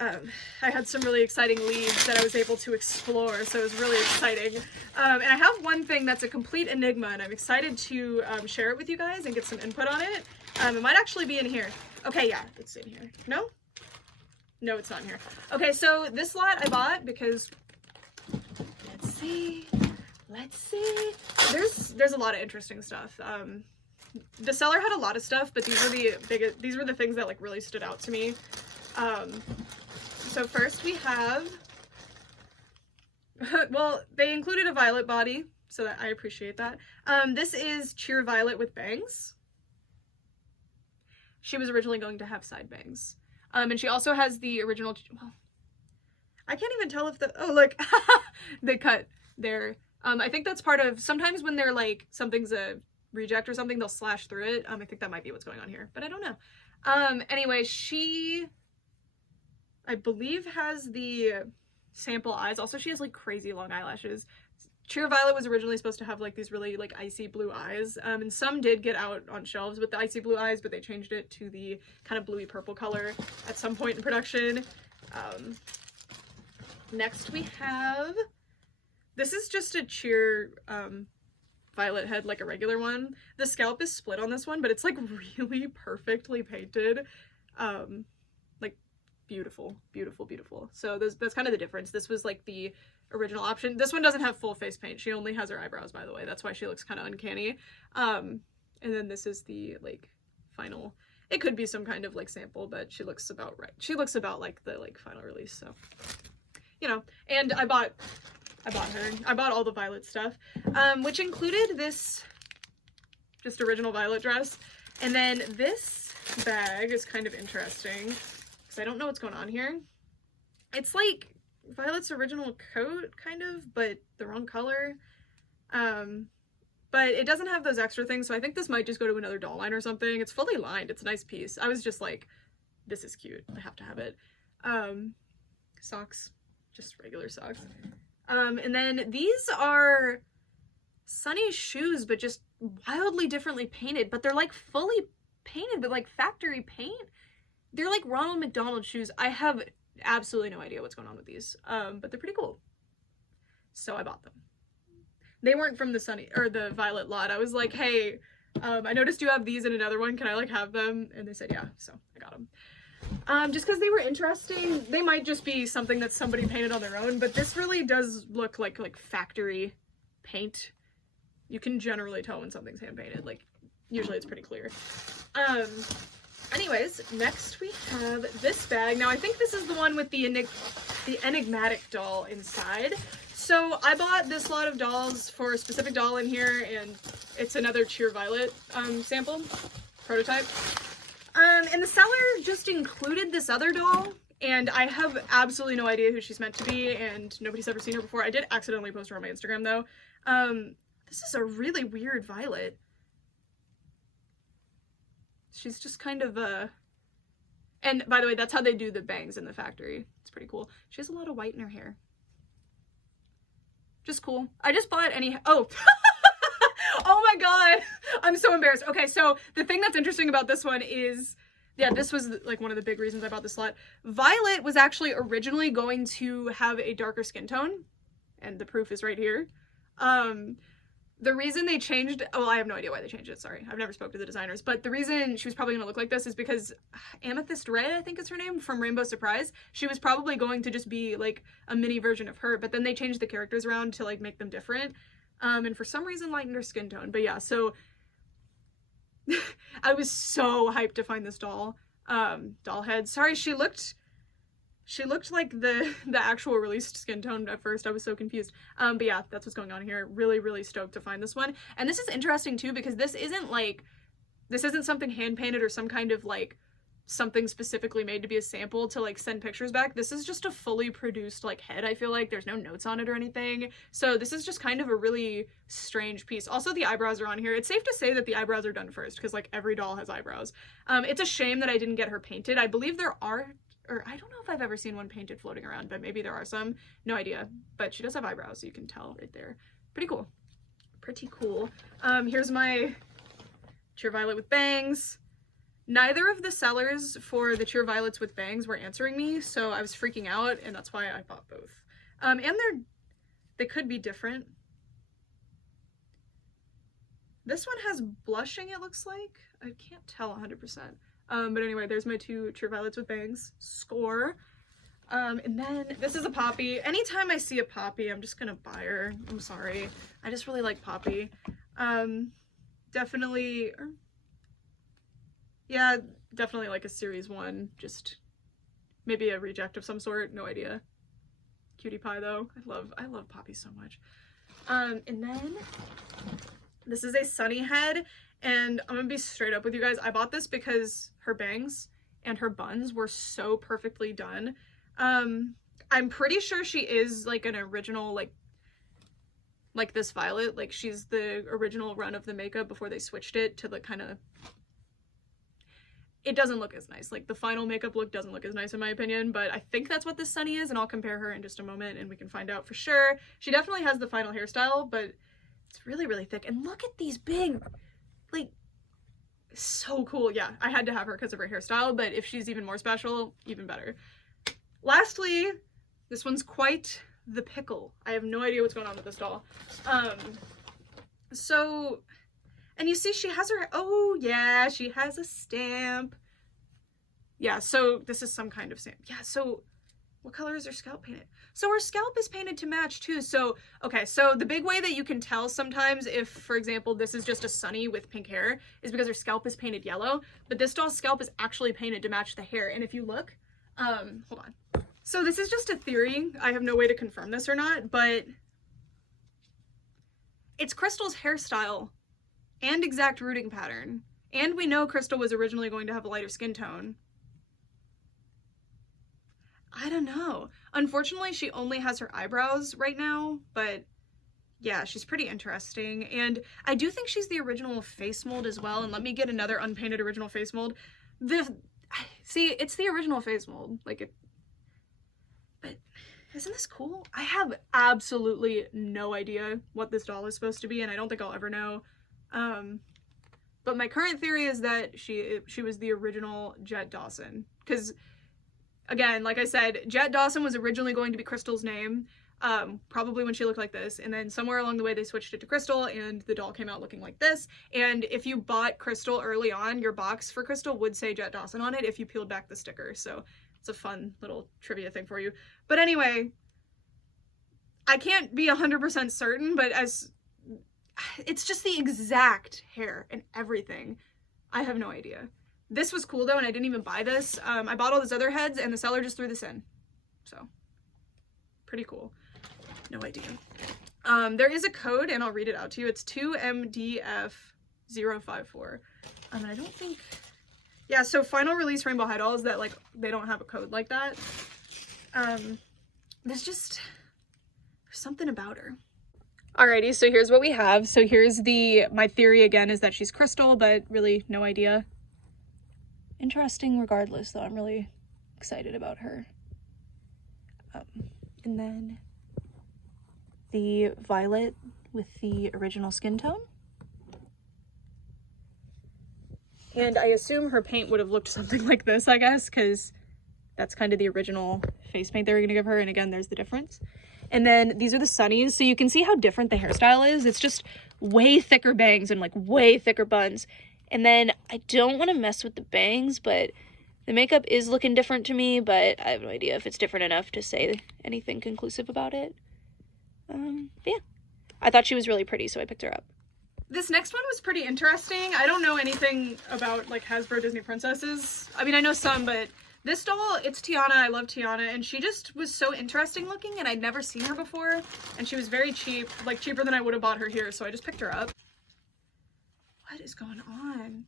I had some really exciting leads that I was able to explore, so it was really exciting. And I have one thing that's a complete enigma, and I'm excited to share it with you guys and get some input on it. It might actually be in here. Okay, yeah, it's in here. No? No, it's not in here. Okay, so this lot I bought because, let's see. There's a lot of interesting stuff. The seller had a lot of stuff, but these were the things that like really stood out to me. So first we have, well, they included a violet body, so that I appreciate that. This is Cheer Violet with bangs. She was originally going to have side bangs. And she also has the original, well, I can't even tell if oh look, they cut there. I think that's part of, sometimes when they're like, something's a reject or something, they'll slash through it. I think that might be what's going on here, but I don't know. Anyway, she, I believe, has the sample eyes. Also, she has like crazy long eyelashes. Cheer Violet was originally supposed to have like these really like icy blue eyes, and some did get out on shelves with the icy blue eyes, but they changed it to the kind of bluey purple color at some point in production. Next we have, this is just a Cheer Violet head, like a regular one. The scalp is split on this one, but it's like really perfectly painted. Like beautiful, beautiful, beautiful. So that's kind of the difference. This was like the original option. This one doesn't have full face paint. She only has her eyebrows, by the way. That's why she looks kind of uncanny. And then this is the like final, it could be some kind of like sample, but she looks about right. She looks about like the like final release, so you know. And I bought her. I bought all the Violet stuff, which included this just original Violet dress. And then this bag is kind of interesting because I don't know what's going on here. It's like Violet's original coat, kind of, but the wrong color. But it doesn't have those extra things, so I think this might just go to another doll line or something. It's fully lined. It's a nice piece. I was just like, this is cute. I have to have it. Socks. Just regular socks. And then these are Sunny's shoes, but just wildly differently painted, but they're like fully painted, but like factory paint. They're like Ronald McDonald shoes. I have absolutely no idea what's going on with these, but they're pretty cool. So I bought them. They weren't from the Sunny or the Violet lot. I was like, hey, I noticed you have these in another one. Can I like have them? And they said, yeah, so I got them. Just because they were interesting. They might just be something that somebody painted on their own, but this really does look like factory paint. You can generally tell when something's hand painted. Like, usually it's pretty clear. Anyways, next we have this bag. Now I think this is the one with the Enigmatic doll inside. So I bought this lot of dolls for a specific doll in here, and it's another Cheer Violet sample, prototype. And the seller just included this other doll, and I have absolutely no idea who she's meant to be, and nobody's ever seen her before. I did accidentally post her on my Instagram, though. This is a really weird Violet. She's just kind of And by the way, that's how they do the bangs in the factory. It's pretty cool. She has a lot of white in her hair. Just cool. I just bought oh. Oh my god. I'm so embarrassed. Okay, so the thing that's interesting about this one is, yeah, this was like one of the big reasons I bought this lot. Violet was actually originally going to have a darker skin tone, and the proof is right here. The reason they changed, well, I have no idea why they changed it, sorry. I've never spoke to the designers, but the reason she was probably going to look like this is because Amethyst Red, I think is her name, from Rainbow Surprise, she was probably going to just be like a mini version of her, but then they changed the characters around to like make them different, and for some reason lightened her skin tone. But yeah, so I was so hyped to find this doll head. Sorry, she looked like the actual released skin tone at first. I was so confused. But yeah, that's what's going on here. Really, really stoked to find this one. And this is interesting too, because this isn't something hand painted or some kind of like something specifically made to be a sample to like send pictures back. This is just a fully produced like head. I feel like there's no notes on it or anything. So this is just kind of a really strange piece. Also, the eyebrows are on here. It's safe to say that the eyebrows are done first, because like every doll has eyebrows. It's a shame that I didn't get her painted. I believe there are, or I don't know if I've ever seen one painted floating around, but maybe there are some. No idea. But she does have eyebrows, so you can tell right there. Pretty cool. Pretty cool. Here's my Cheer Violet with bangs. Neither of the sellers for the Cheer Violets with bangs were answering me, so I was freaking out, and that's why I bought both. And they could be different. This one has blushing, it looks like. I can't tell 100%. But anyway, there's my two Cheer Violets with bangs. Score. And then this is a Poppy. Anytime I see a Poppy, I'm just gonna buy her. I'm sorry. I just really like Poppy. Definitely, yeah, definitely like a series 1, just maybe a reject of some sort, no idea. Cutie pie though. I love Poppy so much. And then this is a Sunny head, and I'm gonna be straight up with you guys. I bought this because her bangs and her buns were so perfectly done. I'm pretty sure she is like an original, like this Violet, like she's the original run of the makeup before they switched it to the kind of, it doesn't look as nice. Like the final makeup look doesn't look as nice in my opinion, but I think that's what this Sunny is, and I'll compare her in just a moment and we can find out for sure. She definitely has the final hairstyle, but it's really, really thick. And look at these big, like, so cool. Yeah, I had to have her because of her hairstyle, but if she's even more special, even better. Lastly, this one's quite the pickle. I have no idea what's going on with this doll. So, and you see she has her, oh yeah, she has a stamp. Yeah, so this is some kind of stamp. Yeah, so what color is her scalp painted? So her scalp is painted to match too. So, okay, so the big way that you can tell sometimes if, for example, this is just a Sunny with pink hair is because her scalp is painted yellow, but this doll's scalp is actually painted to match the hair. And if you look, hold on. So this is just a theory. I have no way to confirm this or not, but it's Crystal's hairstyle and exact rooting pattern. And we know Crystal was originally going to have a lighter skin tone. I don't know. Unfortunately, she only has her eyebrows right now, but yeah, she's pretty interesting. And I do think she's the original face mold as well. And let me get another unpainted original face mold. See, it's the original face mold. Like, but isn't this cool? I have absolutely no idea what this doll is supposed to be, and I don't think I'll ever know. But my current theory is that she was the original Jet Dawson. Because, again, like I said, Jet Dawson was originally going to be Crystal's name, probably when she looked like this, and then somewhere along the way they switched it to Crystal, and the doll came out looking like this. And if you bought Crystal early on, your box for Crystal would say Jet Dawson on it if you peeled back the sticker. So it's a fun little trivia thing for you. But anyway, I can't be 100% certain, but it's just the exact hair and everything. I have no idea. This was cool though, and I didn't even buy this. I bought all those other heads and the seller just threw this in. So, pretty cool. No idea. There is a code and I'll read it out to you. It's 2MDF054. And I don't think, yeah, so final release Rainbow High dolls that like, they don't have a code like that. There's something about her. Alrighty, so here's what we have. So here's my theory again is that she's Crystal, but really no idea. interesting regardless, though. I'm really excited about her. And then the violet with the original skin tone. And I assume her paint would have looked something like this, I guess, because that's kind of the original face paint they were going to give her. And again, there's the difference. And then these are the sunnies. So you can see how different the hairstyle is. It's just way thicker bangs and like way thicker buns. And then I don't want to mess with the bangs, but the makeup is looking different to me, but I have no idea if it's different enough to say anything conclusive about it. But yeah, I thought she was really pretty, so I picked her up. This next one was pretty interesting. I don't know anything about like Hasbro Disney princesses. I mean, I know some, but this doll, it's Tiana. I love Tiana, and she just was so interesting looking, and I'd never seen her before, and she was very cheap, like cheaper than I would have bought her here, so I just picked her up. What is going on?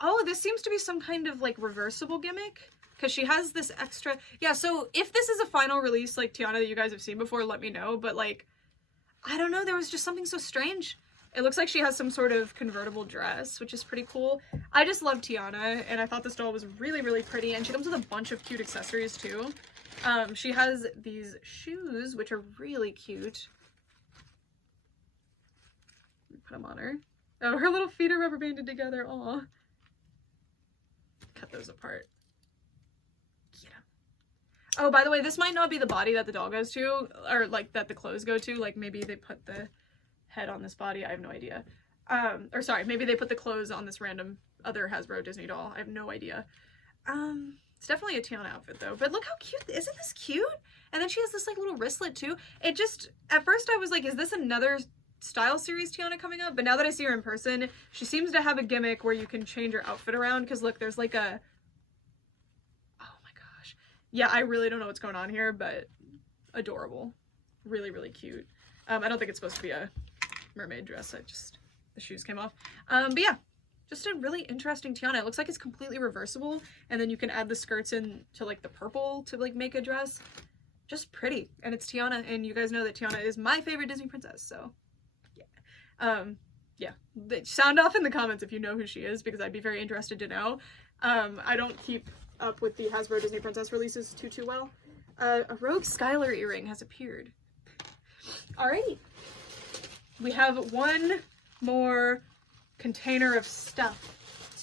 Oh, this seems to be some kind of like reversible gimmick, because she has this extra. Yeah, so if this is a final release like Tiana that you guys have seen before, let me know, but like, I don't know, there was just something so strange. It looks like she has some sort of convertible dress, which is pretty cool. I just love Tiana, and I thought this doll was really, really pretty, and she comes with a bunch of cute accessories too. She has these shoes, which are really cute. Put them on her. Oh, her little feet are rubber banded together. Aw. Cut those apart. Yeah. Oh, by the way, this might not be the body that the doll goes to, or like that the clothes go to. Like maybe they put the head on this body. I have no idea. Or sorry, maybe they put the clothes on this random other Hasbro Disney doll. I have no idea. It's definitely a Tiana outfit though. But look how cute. Isn't this cute? And then she has this like little wristlet too. It just, at first I was like, is this another style series Tiana coming up? But now that I see her in person, she seems to have a gimmick where you can change her outfit around, because look, there's like a, oh my gosh, yeah, I really don't know what's going on here, but adorable, really, really cute. I don't think it's supposed to be a mermaid dress. The shoes came off. But yeah, just a really interesting Tiana. It looks like it's completely reversible, and then you can add the skirts in to like the purple to like make a dress. Just pretty, and it's Tiana, and you guys know that Tiana is my favorite Disney princess, so yeah, sound off in the comments if you know who she is, because I'd be very interested to know. I don't keep up with the Hasbro Disney Princess releases too well. A Rogue Skylar earring has appeared. Alrighty. We have one more container of stuff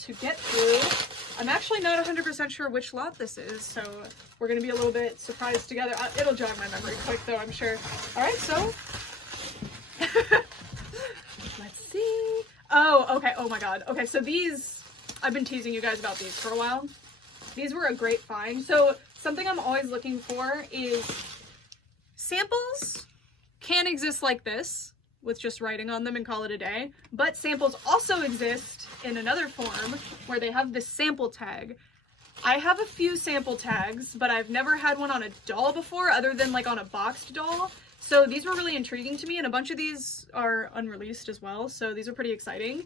to get through. I'm actually not 100% sure which lot this is, so we're going to be a little bit surprised together. It'll jog my memory quick though, I'm sure. Alright, so let's see. Oh, okay. Oh my god. Okay, so these, I've been teasing you guys about these for a while. These were a great find. So something I'm always looking for is samples can exist like this with just writing on them and call it a day, but samples also exist in another form where they have this sample tag. I have a few sample tags, but I've never had one on a doll before other than like on a boxed doll. So these were really intriguing to me, and a bunch of these are unreleased as well, so these are pretty exciting.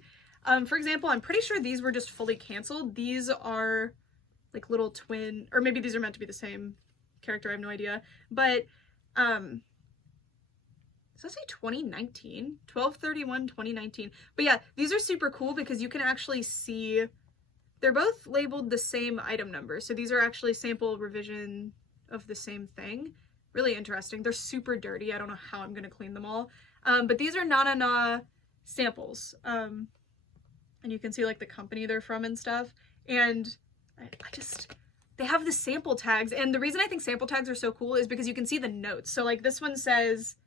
For example, I'm pretty sure these were just fully canceled. These are like little twin, or maybe these are meant to be the same character, I have no idea. But does that say 2019? 12/31/2019. But yeah, these are super cool because you can actually see, they're both labeled the same item number. So these are actually sample revision of the same thing. Really interesting. They're super dirty. I don't know how I'm going to clean them all. But these are Na samples. And you can see like the company they're from and stuff. And they have the sample tags. And the reason I think sample tags are so cool is because you can see the notes. So like this one says,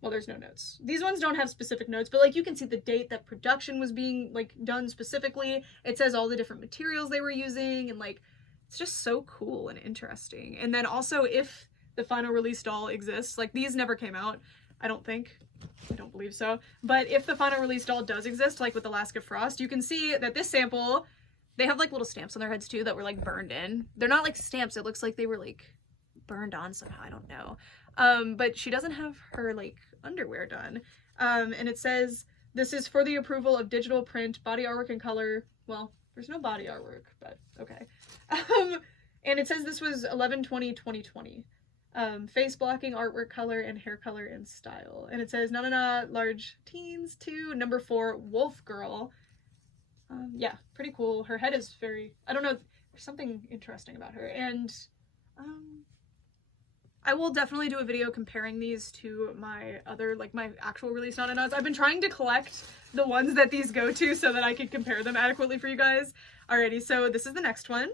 well, there's no notes. These ones don't have specific notes, but like you can see the date that production was being like done specifically. It says all the different materials they were using, and like it's just so cool and interesting. And then also, if the final release doll exists, like these never came out, I don't think. I don't believe so. But if the final release doll does exist, like with Alaska Frost, you can see that this sample, they have like little stamps on their heads too that were like burned in. They're not like stamps, it looks like they were like burned on somehow, I don't know. But she doesn't have her like underwear done. And it says, this is for the approval of digital print, body artwork, and color. Well, there's no body artwork, but okay. And it says this was 11/20/2020. Face blocking, artwork, color, and hair color and style. And it says Na large teens to number 4 Wolf Girl. Yeah, pretty cool. Her head is very, I don't know, there's something interesting about her. And I will definitely do a video comparing these to my other, like my actual release Not Enough. I've been trying to collect the ones that these go to so that I can compare them adequately for you guys. Alrighty, so this is the next one.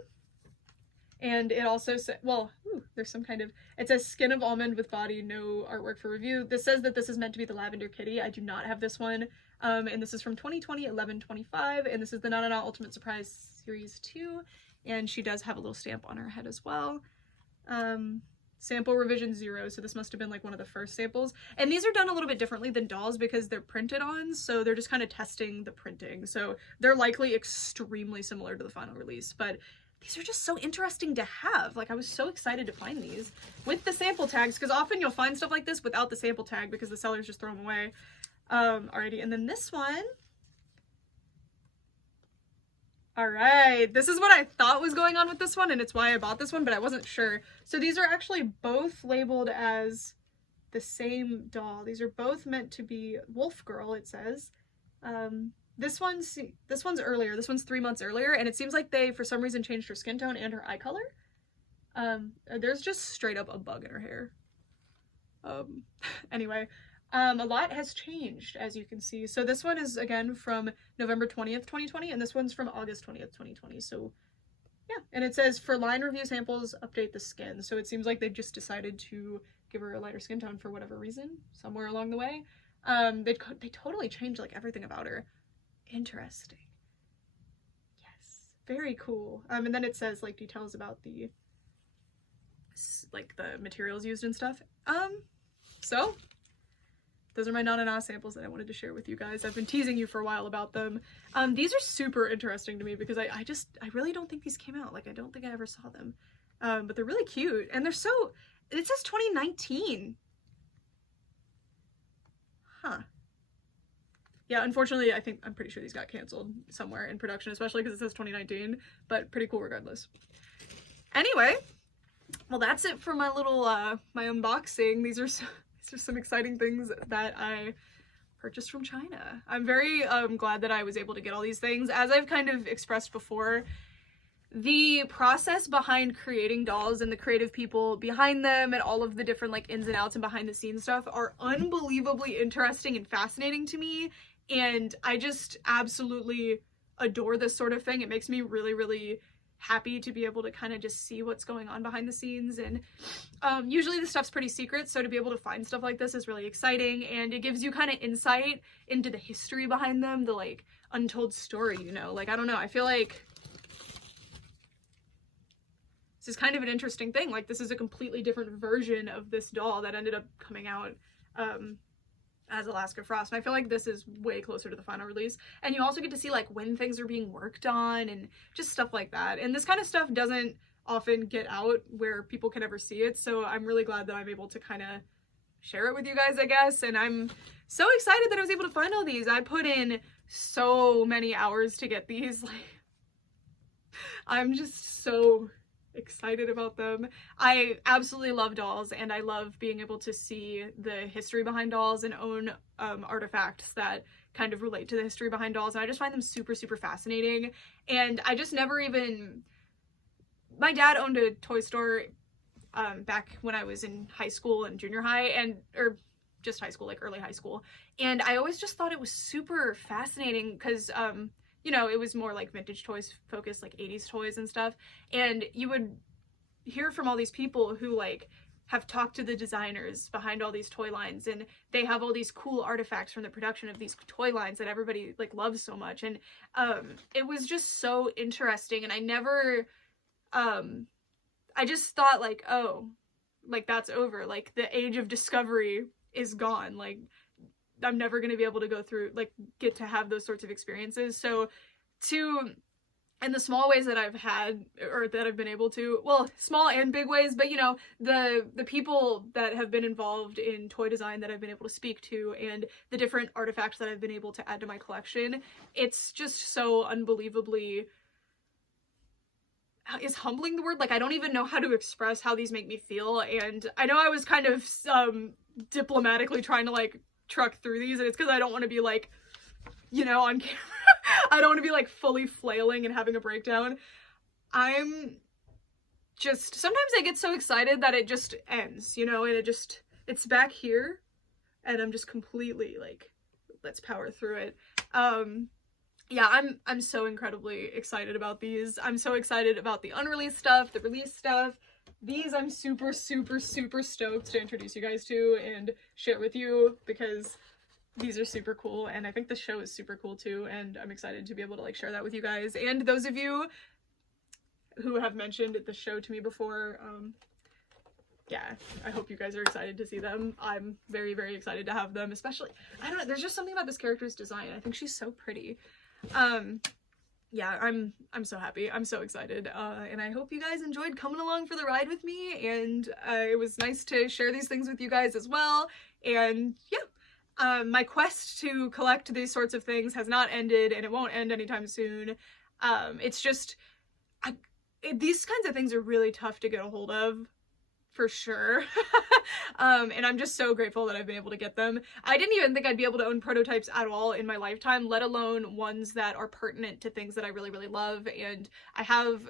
And it also says, well, there's some kind of, it says skin of almond with body, no artwork for review. This says that this is meant to be the Lavender Kitty. I do not have this one. And this is from 2020, 11/25. And this is the Not Ultimate Surprise Series 2. And she does have a little stamp on her head as well. Sample revision 0, so this must have been like one of the first samples. And these are done a little bit differently than dolls because they're printed on, so they're just kind of testing the printing. So they're likely extremely similar to the final release, but these are just so interesting to have. Like, I was so excited to find these with the sample tags, because often you'll find stuff like this without the sample tag because the sellers just throw them away. Alrighty, and then this one. Alright, this is what I thought was going on with this one, and it's why I bought this one, but I wasn't sure. So these are actually both labeled as the same doll. These are both meant to be Wolf Girl, it says. This one's earlier. This one's 3 months earlier, and it seems like they, for some reason, changed her skin tone and her eye color. There's just straight up a bug in her hair. Anyway. A lot has changed, as you can see. So this one is, again, from November 20th, 2020, and this one's from August 20th, 2020. So, yeah. And it says, for line review samples, update the skin. So it seems like they just decided to give her a lighter skin tone for whatever reason, somewhere along the way. They totally changed, like, everything about her. Interesting. Yes. Very cool. And then it says, like, details about the, like, the materials used and stuff. So... those are my Nana samples that I wanted to share with you guys. I've been teasing you for a while about them. These are super interesting to me because I really don't think these came out. Like, I don't think I ever saw them. But they're really cute. And they're so, it says 2019. Huh. Yeah, unfortunately, I'm pretty sure these got canceled somewhere in production, especially because it says 2019, but pretty cool regardless. Anyway, well, that's it for my little, my unboxing. These are just some exciting things that I purchased from China. I'm very glad that I was able to get all these things. As I've kind of expressed before, the process behind creating dolls and the creative people behind them and all of the different like ins and outs and behind the scenes stuff are unbelievably interesting and fascinating to me. And I just absolutely adore this sort of thing. It makes me really, really happy to be able to kind of just see what's going on behind the scenes. And usually this stuff's pretty secret, so to be able to find stuff like this is really exciting, and it gives you kind of insight into the history behind them, the like untold story, you know. Like, I don't know, I feel like this is kind of an interesting thing. Like, this is a completely different version of this doll that ended up coming out as Alaska Frost. And I feel like this is way closer to the final release. And you also get to see like when things are being worked on and just stuff like that. And this kind of stuff doesn't often get out where people can ever see it. So I'm really glad that I'm able to kind of share it with you guys, I guess. And I'm so excited that I was able to find all these. I put in so many hours to get these. Like, I'm just so excited about them. I absolutely love dolls, and I love being able to see the history behind dolls and own artifacts that kind of relate to the history behind dolls, and I just find them super, super fascinating. And I just never even... My dad owned a toy store back when I was in high school and junior high, or just high school, like early high school, and I always just thought it was super fascinating because you know, it was more like vintage toys focused, like 80s toys and stuff. And you would hear from all these people who like have talked to the designers behind all these toy lines, and they have all these cool artifacts from the production of these toy lines that everybody like loves so much. And it was just so interesting. And I never, I just thought like, oh, like that's over. Like the age of discovery is gone. Like, I'm never going to be able to go through, like, get to have those sorts of experiences. So in the small ways that I've had, or that I've been able to, well, small and big ways, but you know, the people that have been involved in toy design that I've been able to speak to, and the different artifacts that I've been able to add to my collection, it's just so unbelievably, is humbling the word? Like, I don't even know how to express how these make me feel. And I know I was kind of diplomatically trying to like truck through these, and it's because I don't want to be like, you know, on camera I don't want to be like fully flailing and having a breakdown. I'm just, sometimes I get so excited that it just ends, you know, and it's back here and I'm just completely like, let's power through it. Yeah, I'm so incredibly excited about these. I'm so excited about the unreleased stuff, the released stuff. These I'm super, super, super stoked to introduce you guys to and share with you because these are super cool and I think the show is super cool too, and I'm excited to be able to like share that with you guys. And those of you who have mentioned the show to me before, yeah, I hope you guys are excited to see them. I'm very, very excited to have them, especially, I don't know, there's just something about this character's design. I think she's so pretty. Yeah, I'm so happy. I'm so excited. And I hope you guys enjoyed coming along for the ride with me, and it was nice to share these things with you guys as well. And yeah, my quest to collect these sorts of things has not ended, and it won't end anytime soon. It's just, these kinds of things are really tough to get a hold of, for sure. And I'm just so grateful that I've been able to get them. I didn't even think I'd be able to own prototypes at all in my lifetime, let alone ones that are pertinent to things that I really, really love. And I have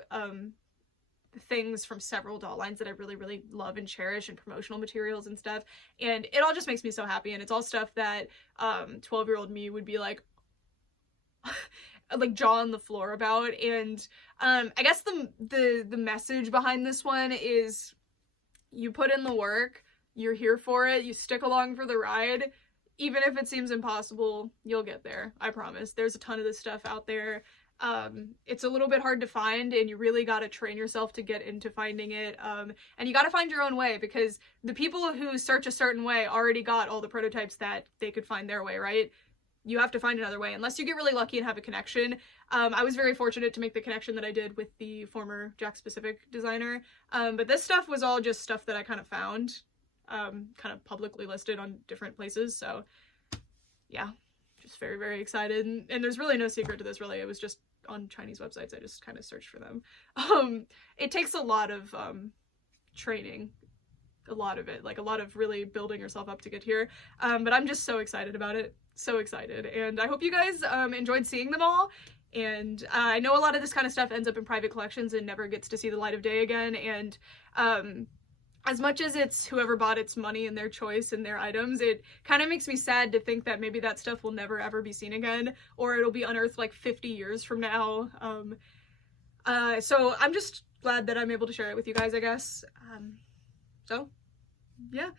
things from several doll lines that I really, really love and cherish, and promotional materials and stuff. And it all just makes me so happy. And it's all stuff that 12-year-old me would be like jaw on the floor about. And I guess the message behind this one is, you put in the work, you're here for it, you stick along for the ride. Even if it seems impossible, you'll get there. I promise. There's a ton of this stuff out there. It's a little bit hard to find, and you really got to train yourself to get into finding it. And you got to find your own way, because the people who search a certain way already got all the prototypes that they could find their way, right? You have to find another way, unless you get really lucky and have a connection. I was very fortunate to make the connection that I did with the former Jack Specific designer. But this stuff was all just stuff that I kind of found, kind of publicly listed on different places. So yeah, just very, very excited. And there's really no secret to this, really. It was just on Chinese websites. I just kind of searched for them. It takes a lot of training. A lot of it, like a lot of really building yourself up to get here. But I'm just so excited about it. So excited. And I hope you guys enjoyed seeing them all. And I know a lot of this kind of stuff ends up in private collections and never gets to see the light of day again. And as much as it's whoever bought its money and their choice and their items, it kind of makes me sad to think that maybe that stuff will never ever be seen again, or it'll be unearthed like 50 years from now. So I'm just glad that I'm able to share it with you guys, I guess. So yeah,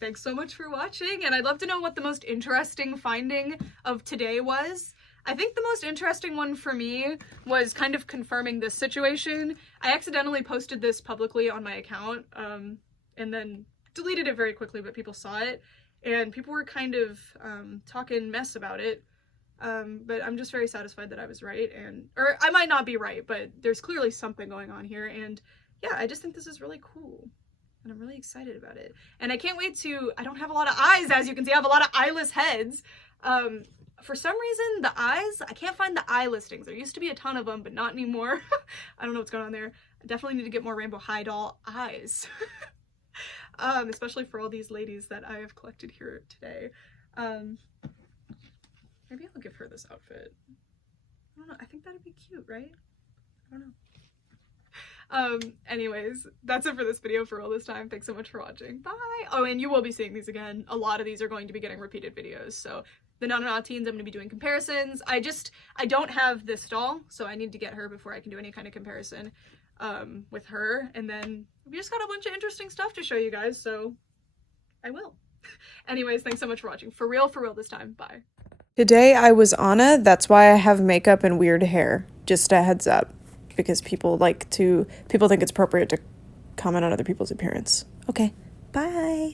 thanks so much for watching, and I'd love to know what the most interesting finding of today was. I think the most interesting one for me was kind of confirming this situation. I accidentally posted this publicly on my account, and then deleted it very quickly, but people saw it, and people were kind of talking mess about it. But I'm just very satisfied that I was right, or I might not be right, but there's clearly something going on here, and yeah, I just think this is really cool. And I'm really excited about it. And I can't wait to, I don't have a lot of eyes, as you can see. I have a lot of eyeless heads. For some reason, the eyes, I can't find the eye listings. There used to be a ton of them, but not anymore. I don't know what's going on there. I definitely need to get more Rainbow High doll eyes. Especially for all these ladies that I have collected here today. Maybe I'll give her this outfit. I don't know. I think that'd be cute, right? I don't know. Anyways, that's it for this video for all this time. Thanks so much for watching. Bye! Oh, and you will be seeing these again. A lot of these are going to be getting repeated videos, so the Nana teens, I'm going to be doing comparisons. I don't have this doll, so I need to get her before I can do any kind of comparison with her, and then we just got a bunch of interesting stuff to show you guys, so I will. Anyways, thanks so much for watching. For real this time. Bye. Today I was Anna, that's why I have makeup and weird hair. Just a heads up. Because people think it's appropriate to comment on other people's appearance. Okay, bye.